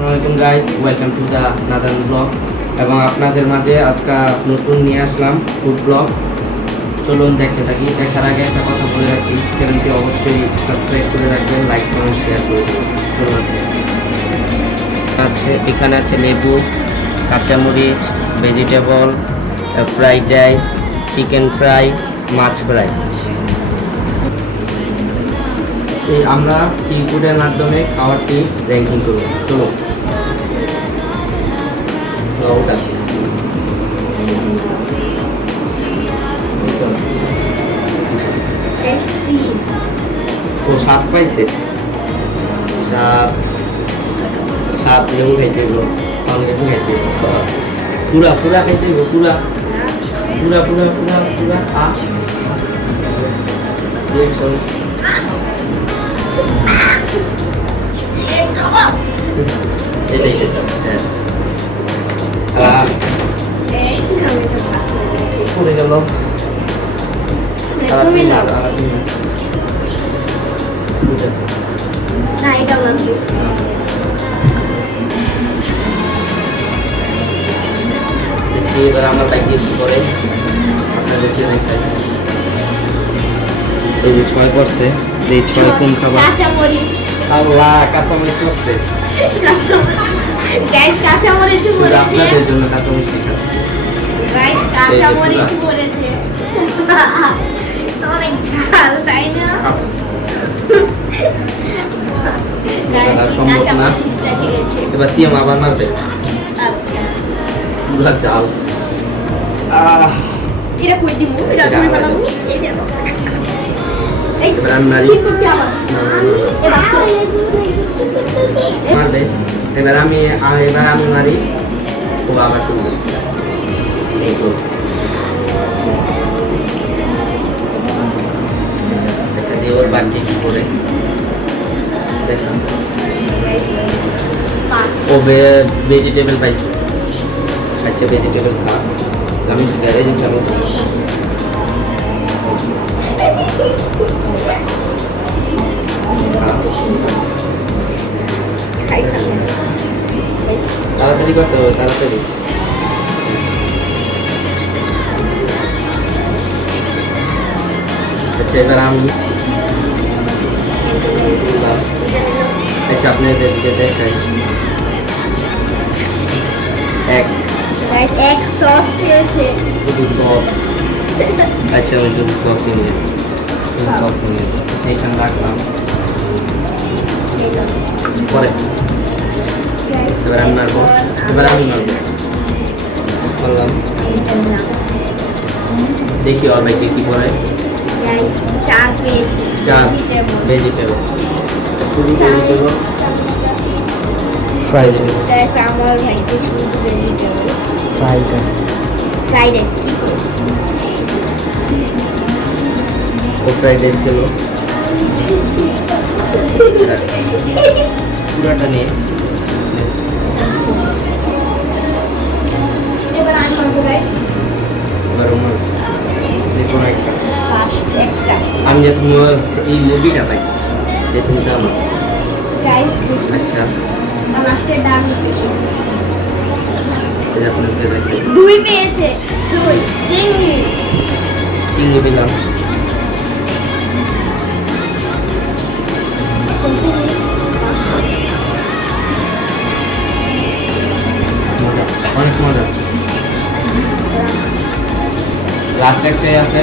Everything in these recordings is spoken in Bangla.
আসসালামু আলাইকুম guys, welcome to the Nadan vlog. এবং আপনাদের মাঝে আজকে নতুন নিয়ে আসলাম ফুড ব্লগ। চলুন দেখতে থাকি। দেখার আগে একটা কথা বলে রাখি, চ্যানেলটি অবশ্যই সাবস্ক্রাইব করে রাখবেন, লাইক কমেন্ট শেয়ার করে দেবেন। চলুন। এখানে আছে লেবু, কাঁচামরিচ, vegetable, fried rice, chicken fry, মাছ ফ্রাই। আমরা চিকুডের মাধ্যমে খাবারটি র্যাঙ্কিং করব। চলো ও সাপ পাইছে, সাপ সাপ লেবু খাইতে গেল, লেবু খাইতে পুরা পুরা খাইতে গেল, পুরা পুরা পুরা পুরা পুরা খা। এটাই সেটা। হ্যাঁ পড়ে গেল। এবার আমার বাইকে কি করে আপনাদের সাথে দেখাই। এই যে 6 পড়ছে, এই 6 কোন খাবার? আল্লাহ, কাঁচামরিচ পড়ছে। গাইস কাঁচামরিচ পড়েছে, আপনাদের জন্য কাঁচামরিচ খাচ্ছি। গাইস কাঁচামরিচ পড়েছে, অনেক ঝাল তাই না? গাইস কাঁচামরিচটা খেয়েছে। এবার সিএম আবার মারবে। আচ্ছা পুরা জাল। এটা কই দিমু? এটা কই বানাবো? এই দেখো। এই এবার আমি মারি। ঠিক করতে আবার মারবে। এবার আমি মারি। ও আবার তুলবে। এই তো। আচ্ছা, দিয়ে ওর বাকি কি করে দেখুন। ও ভেজিটেবল পাইছে। আচ্ছা, ভেজিটেবল খা। চামিচ গাড়ি যে চামিচ। তাড়াতাড়ি করতে হবে, তাড়াতাড়ি। আচ্ছা, এবার আমি আচ্ছা আপনাদের দিকে দেখাই। এক সস খেয়েছে। শুধু সস। আচ্ছা, আমি শুধু সসই নিয়ে সস নিয়ে এইখানে রাখলাম। পরে এবার আমি মারবো, বললাম দেখি ওর ভাইকে কি করে। চার পেয়েছে, চার ভেজিটেবল, শুধু ভেজিটেবল, ফ্রাইড রাইস। আমার ভাইকে শুধু vegetable, fried rice, fried rice ও ফ্রাইড রাইস খেলো পুরাটা নিয়ে। এবার আমি করবো গাইস। এবার আমার দেখুন একটা ফার্স্ট একটা আমি যে এই মুরগিটা পাই, এই তিনটা আমার। গাইস আচ্ছা, লাস্টে ডান এটা আপনাদের দেখে দুই পেয়েছে, দুই চিংড়ি। চিংড়ি পেলাম। মজা, অনেক মজা। লাস্ট একটাই আছে,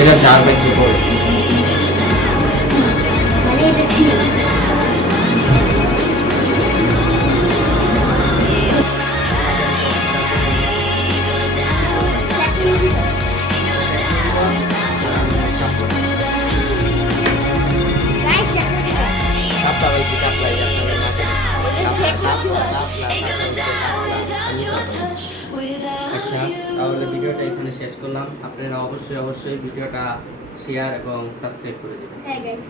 এটা চার ব্যক্তি পড়ে। মানে এটা কি? আচ্ছা, তাহলে ভিডিওটা এখানে শেষ করলাম। আপনারা অবশ্যই ভিডিওটা শেয়ার এবং সাবস্ক্রাইব করে দেবেন। হ্যাঁ গাইস।